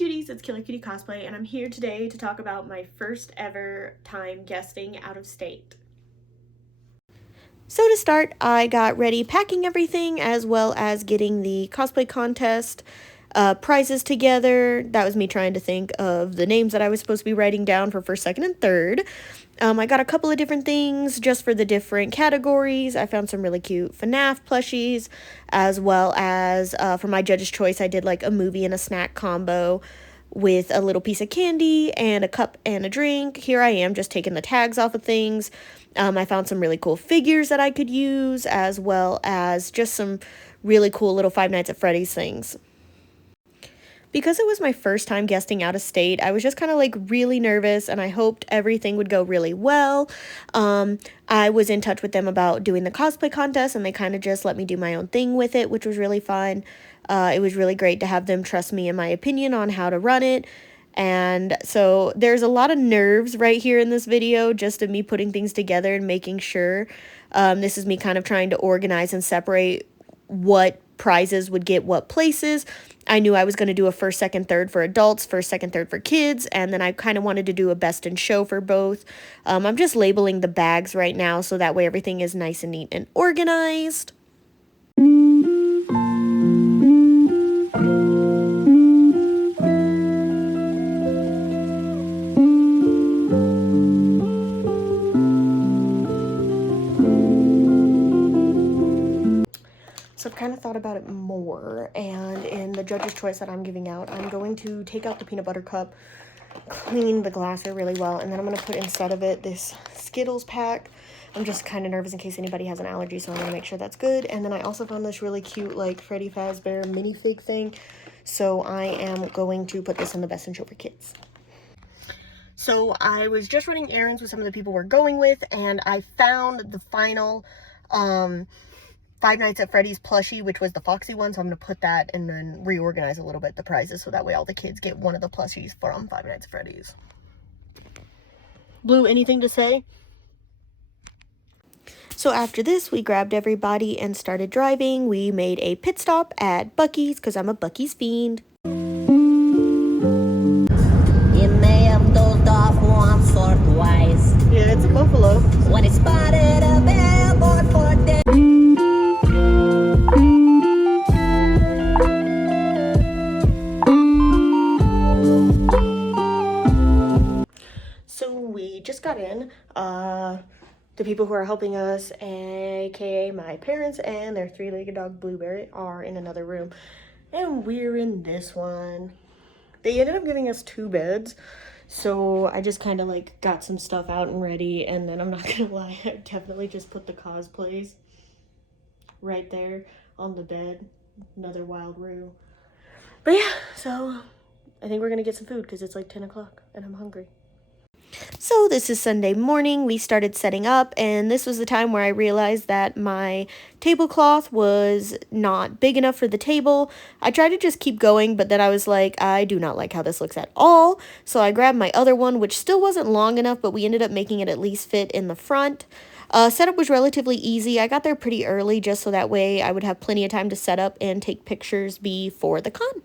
cuties, it's Killer Cutie Cosplay, and I'm here today to talk about my first ever time guesting out of state. So to start, I got ready packing everything as well as getting the cosplay contest prizes together. That was me trying to think of the names that I was supposed to be writing down for first, second, and third. I got a couple of different things just for the different categories. I found some really cute FNAF plushies, as well as for my judge's choice, I did like a movie and a snack combo with a little piece of candy and a cup and a drink. Here I am just taking the tags off of things. I found some really cool figures that I could use, as well as just some really cool little Five Nights at Freddy's things. Because it was my first time guesting out of state, I was just kind of like really nervous and I hoped everything would go really well. I was in touch with them about doing the cosplay contest and they kind of just let me do my own thing with it, which was really fun. It was really great to have them trust me in my opinion on how to run it. And so there's a lot of nerves right here in this video, just of me putting things together and making sure. This is me kind of trying to organize and separate what prizes would get what places. I knew I was going to do a first, second, third for adults, first, second, third for kids, and then I kind of wanted to do a best in show for both. I'm just labeling the bags right now so that way everything is nice and neat and organized. So I've kind of thought about it more, and in the judge's choice that I'm giving out, I'm going to take out the peanut butter cup, clean the glasser really well, and then I'm going to put instead of it this Skittles pack. I'm just kind of nervous in case anybody has an allergy, so I'm going to make sure that's good. And then I also found this really cute like Freddy Fazbear minifig thing, so I am going to put this in the best in show for kids. So I was just running errands with some of the people we're going with, and I found the final Five Nights at Freddy's plushie, which was the Foxy one, so I'm going to put that and then reorganize a little bit the prizes so that way all the kids get one of the plushies from Five Nights at Freddy's. Blue, anything to say? So after this, we grabbed everybody and started driving. We made a pit stop at Buc-ee's because I'm a Buc-ee's fiend. You may have dozed off once or twice. Yeah, it's a buffalo. When it spotted a billboard for dead. So we just got in. The people who are helping us, aka my parents and their three-legged dog Blueberry, are in another room. And we're in this one. They ended up giving us 2 beds. So I just kind of like got some stuff out and ready. And then I'm not going to lie, I definitely just put the cosplays right there on the bed. Another wild roo. But yeah, so I think we're going to get some food because it's like 10 o'clock and I'm hungry. So this is Sunday morning. We started setting up, and this was the time where I realized that my tablecloth was not big enough for the table. I tried to just keep going, but then I was like, I do not like how this looks at all. So I grabbed my other one, which still wasn't long enough, but we ended up making it at least fit in the front. Setup was relatively easy. I got there pretty early just so that way I would have plenty of time to set up and take pictures before the con.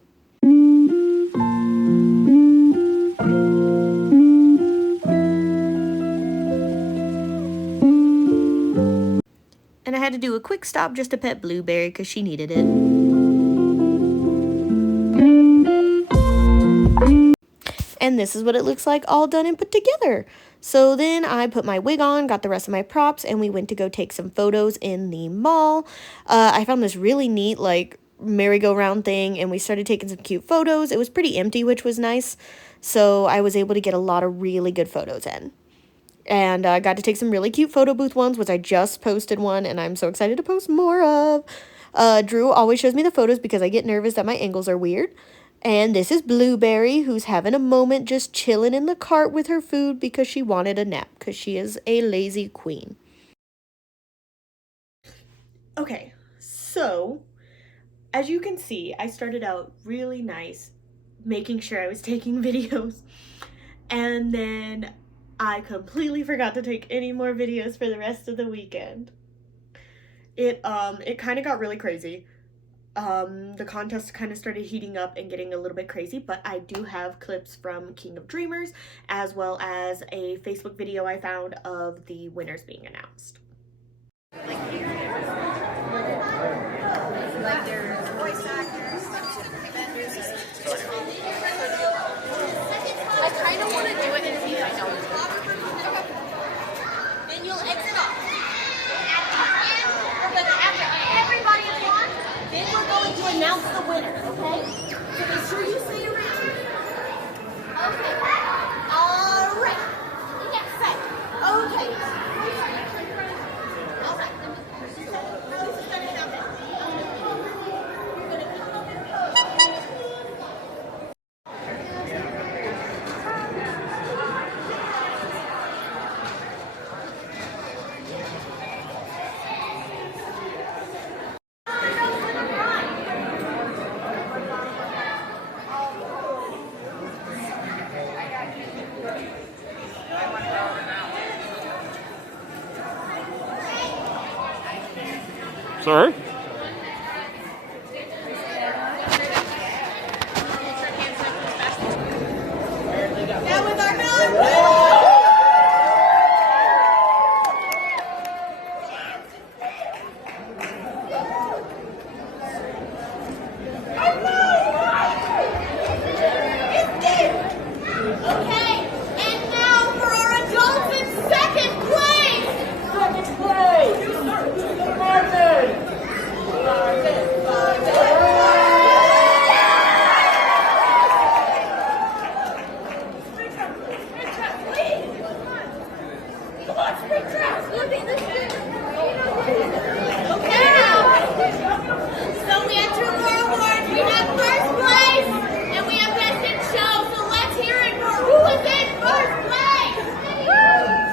And I had to do a quick stop just to pet Blueberry because she needed it. And this is what it looks like all done and put together. So then I put my wig on, got the rest of my props, and we went to go take some photos in the mall. I found this really neat like merry-go-round thing, and we started taking some cute photos. It was pretty empty, which was nice. So I was able to get a lot of really good photos in. And I got to take some really cute photo booth ones, which I just posted one, and I'm so excited to post more of. Drew always shows me the photos because I get nervous that my angles are weird. And this is Blueberry, who's having a moment just chilling in the cart with her food because she wanted a nap, because she is a lazy queen. Okay, so as you can see, I started out really nice, making sure I was taking videos, and then I completely forgot to take any more videos for the rest of the weekend. It kind of got really crazy. the contest kind of started heating up and getting a little bit crazy, but I do have clips from King of Dreamers as well as a Facebook video I found of the winners being announced. Like their voice actors, vendors. I kind of want to do it in case I know. Then you'll exit off. But after everybody is on, then we're going to announce the winner, okay? So make sure you say your answer. Okay. All right. Yes, set. Okay. All right. This is gonna happen. You're gonna come up and pose. Sorry? Now with our number. Okay, and now for our adults in second place. Second place. So we have two more awards. We have first place and we have best in show. So let's hear it for who is in first place.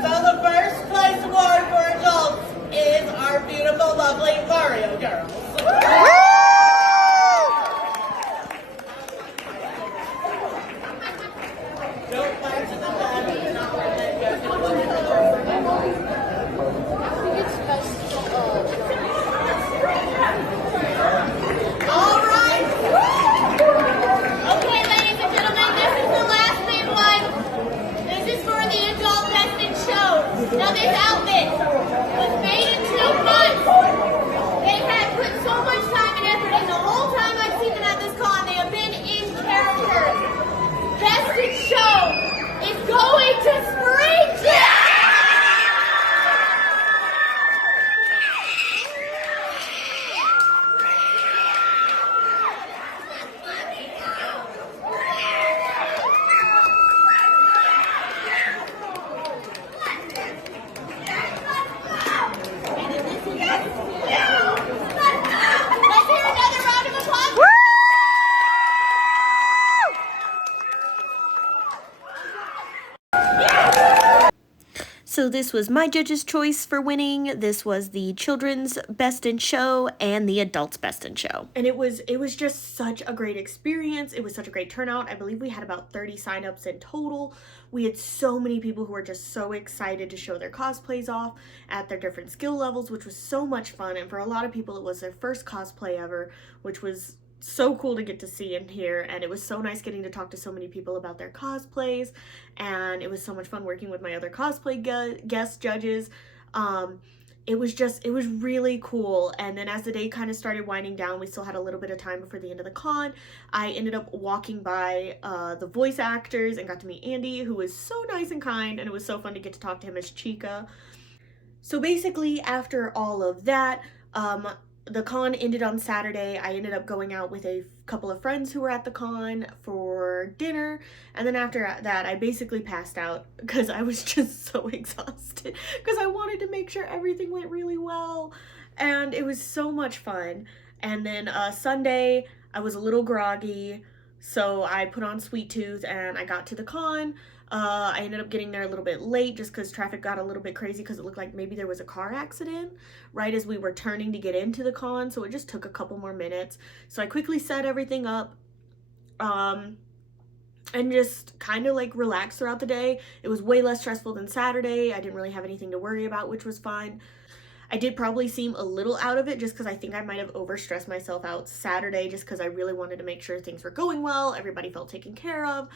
So the first place award for adults is our beautiful, lovely Mario girls. Don't fight to the left, you're not worth it. All right. Okay, ladies and gentlemen, this is the last big one. This is for the adult best in show. Now this outfit was made in 2 months. They had put so much time and effort in. The whole time I've seen them at this con, they have been in character. Best in show is going to Spring. Let's hear another round of applause. So this was my judge's choice for winning. This was the children's best in show and the adults best in show. And it was just such a great experience. It was such a great turnout. I believe we had about 30 signups in total. We had so many people who were just so excited to show their cosplays off at their different skill levels, which was so much fun. And for a lot of people, it was their first cosplay ever, which was so cool to get to see and hear, and it was so nice getting to talk to so many people about their cosplays, and it was so much fun working with my other cosplay guest judges. It was really cool. And then as the day kind of started winding down, we still had a little bit of time before the end of the con. I ended up walking by the voice actors and got to meet Andy, who was so nice and kind, and it was so fun to get to talk to him as Chica. So basically, after all of that, the con ended on Saturday. I ended up going out with a couple of friends who were at the con for dinner, and then after that I basically passed out because I was just so exhausted because I wanted to make sure everything went really well, and it was so much fun. And then Sunday I was a little groggy, so I put on Sweet Tooth and I got to the con. I ended up getting there a little bit late just because traffic got a little bit crazy because it looked like maybe there was a car accident right as we were turning to get into the con, so it just took a couple more minutes. So I quickly set everything up and just kind of like relaxed throughout the day. It was way less stressful than Saturday. I didn't really have anything to worry about, which was fine. I did probably seem a little out of it just because I think I might have overstressed myself out Saturday just because I really wanted to make sure things were going well, everybody felt taken care of,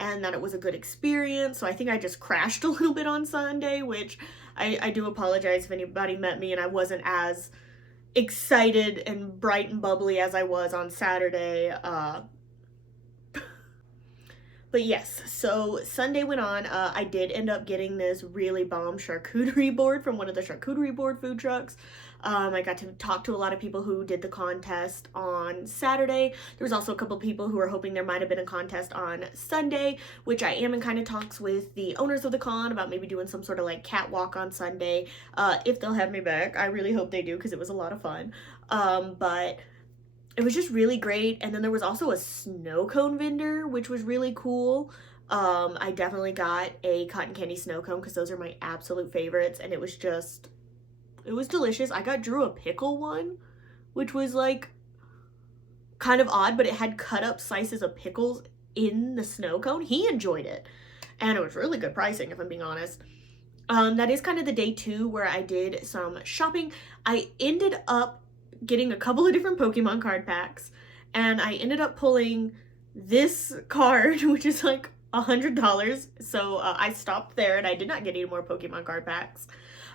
and that it was a good experience. So I think I just crashed a little bit on Sunday, which I do apologize if anybody met me and I wasn't as excited and bright and bubbly as I was on Saturday. But yes, so Sunday went on. I did end up getting this really bomb charcuterie board from one of the charcuterie board food trucks. I got to talk to a lot of people who did the contest on Saturday. There was also a couple people who were hoping there might have been a contest on Sunday, which I am in kind of talks with the owners of the con about maybe doing some sort of like catwalk on Sunday, if they'll have me back. I really hope they do because it was a lot of fun. But it was just really great. And then there was also a snow cone vendor, which was really cool. I definitely got a cotton candy snow cone because those are my absolute favorites, and it was delicious. I got Drew a pickle one, which was like kind of odd, but it had cut up slices of pickles in the snow cone. He enjoyed it, and it was really good pricing, if I'm being honest. That is kind of the day 2 where I did some shopping. I ended up getting a couple of different Pokemon card packs, and I ended up pulling this card, which is like $100. So I stopped there, and I did not get any more Pokemon card packs.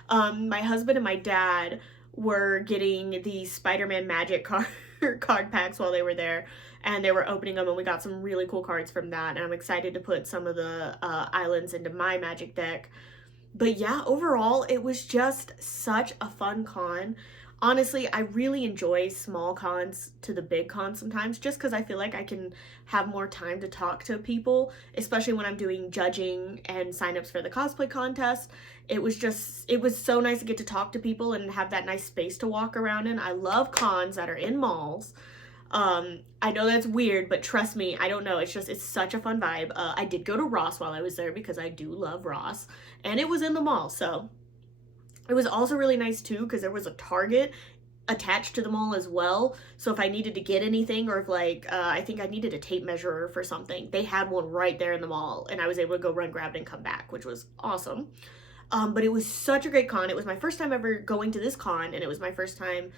My husband and my dad were getting the Spider-Man Magic card packs while they were there, and they were opening them, and we got some really cool cards from that, and I'm excited to put some of the islands into my Magic deck. But yeah, overall, it was just such a fun con. Honestly, I really enjoy small cons to the big cons sometimes, just because I feel like I can have more time to talk to people, especially when I'm doing judging and signups for the cosplay contest. It was so nice to get to talk to people and have that nice space to walk around in. I love cons that are in malls. I know that's weird, but trust me, I don't know. It's such a fun vibe. I did go to Ross while I was there because I do love Ross, and it was in the mall, so it was also really nice too because there was a Target attached to the mall as well. So if I needed to get anything, or if like I think I needed a tape measure for something, they had one right there in the mall, and I was able to go run, grab it, and come back, which was awesome. But it was such a great con. It was my first time ever going to this con, and it was my first time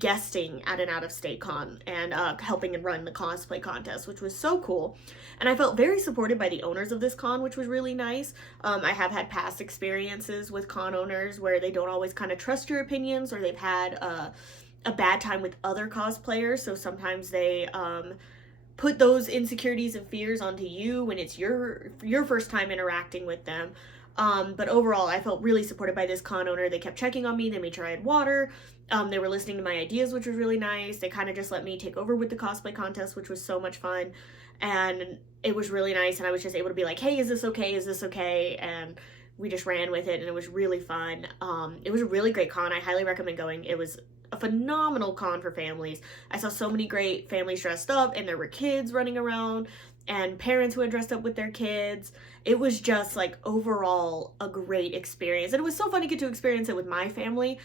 guesting at an out-of-state con and helping and run the cosplay contest, which was so cool. And I felt very supported by the owners of this con, which was really nice. I have had past experiences with con owners where they don't always kind of trust your opinions, or they've had a bad time with other cosplayers, so sometimes they put those insecurities and fears onto you when it's your first time interacting with them. But overall, I felt really supported by this con owner. They kept checking on me. They made sure I had water. They were listening to my ideas, which was really nice. They kind of just let me take over with the cosplay contest, which was so much fun. And it was really nice. And I was just able to be like, hey, is this okay? Is this okay? And we just ran with it, and it was really fun. It was a really great con. I highly recommend going. It was a phenomenal con for families. I saw so many great families dressed up, and there were kids running around and parents who had dressed up with their kids. It was just like overall a great experience, and it was so fun to get to experience it with my family.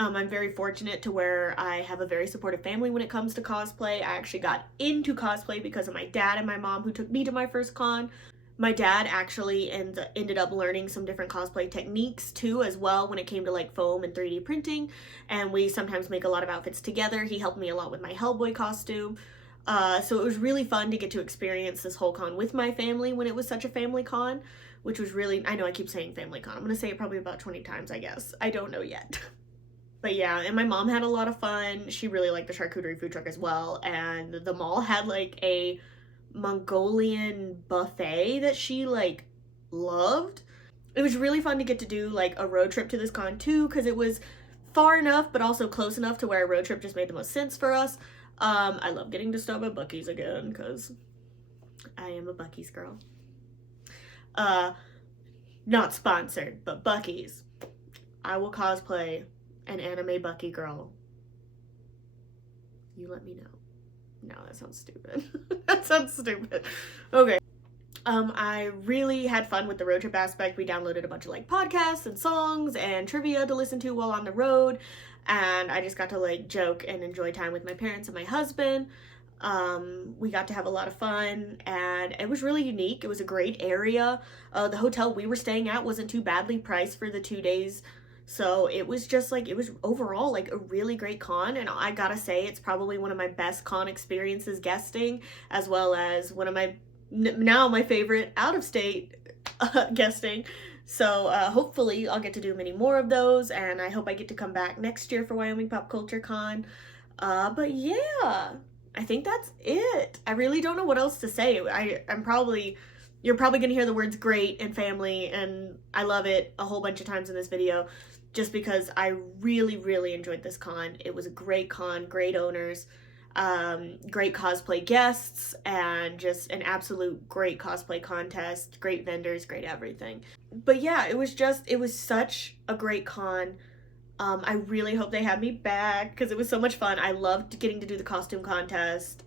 I'm very fortunate to where I have a very supportive family when it comes to cosplay. I actually got into cosplay because of my dad and my mom, who took me to my first con. My dad actually ended up learning some different cosplay techniques too as well when it came to like foam and 3D printing, and we sometimes make a lot of outfits together. He helped me a lot with my Hellboy costume. So it was really fun to get to experience this whole con with my family when it was such a family con, which was really, I know I keep saying family con. I'm going to say it probably about 20 times, I guess. I don't know yet. But yeah, and my mom had a lot of fun. She really liked the charcuterie food truck as well. And the mall had like a Mongolian buffet that she like loved. It was really fun to get to do like a road trip to this con too, because it was far enough but also close enough to where a road trip just made the most sense for us. I love getting to stop at Buc-ee's again because I am a Buc-ee's girl. Not sponsored, but Buc-ee's. I will cosplay an anime Buc-ee girl. You let me know. No, that sounds stupid. That sounds stupid. Okay. I really had fun with the road trip aspect. We downloaded a bunch of like podcasts and songs and trivia to listen to while on the road. And I just got to like joke and enjoy time with my parents and my husband. We got to have a lot of fun, and it was really unique. It was a great area. The hotel we were staying at wasn't too badly priced for the 2 days So it was just like, it was overall like a really great con, and I gotta say it's probably one of my best con experiences guesting, as well as one of my now my favorite out of state guesting. So hopefully I'll get to do many more of those, and I hope I get to come back next year for Wyoming Pop Culture Con. But yeah, I think that's it. I really don't know what else to say. You're probably gonna hear the words great and family and I love it a whole bunch of times in this video, just because I really, really enjoyed this con. It was a great con, great owners, great cosplay guests, and just an absolute great cosplay contest, great vendors, great everything. But yeah, it was such a great con. I really hope they have me back because it was so much fun. I loved getting to do the costume contest,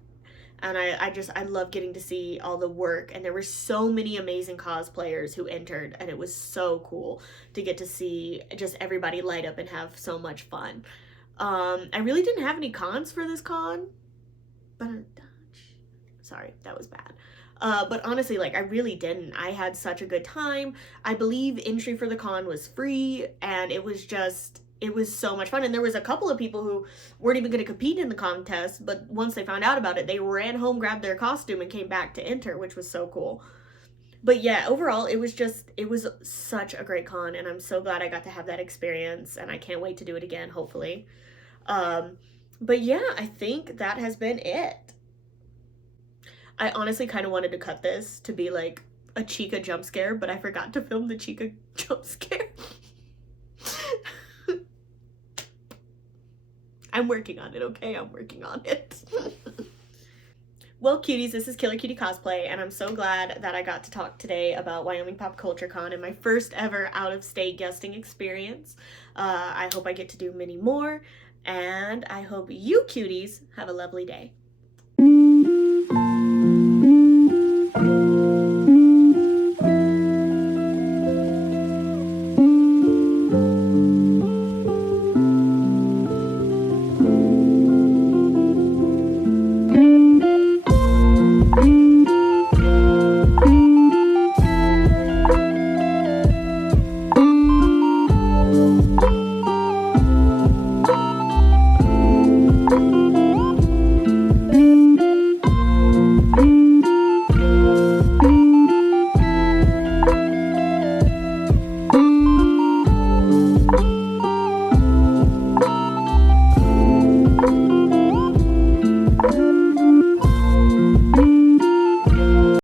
and I love getting to see all the work, and there were so many amazing cosplayers who entered, and it was so cool to get to see just everybody light up and have so much fun. I really didn't have any cons for this con, but sorry, that was bad. But honestly, like, I really didn't. I had such a good time. I believe entry for the con was free, and it was so much fun. And there was a couple of people who weren't even going to compete in the contest, but once they found out about it, they ran home, grabbed their costume, and came back to enter, which was so cool. But yeah, overall, it was such a great con, and I'm so glad I got to have that experience, and I can't wait to do it again, hopefully. But yeah, I think that has been it. I honestly kind of wanted to cut this to be like a Chica jump scare, but I forgot to film the Chica jump scare. I'm working on it, okay? I'm working on it. Well, cuties, this is Killer Cutie Cosplay, and I'm so glad that I got to talk today about Wyoming Pop Culture Con and my first ever out-of-state guesting experience. I hope I get to do many more, and I hope you cuties have a lovely day.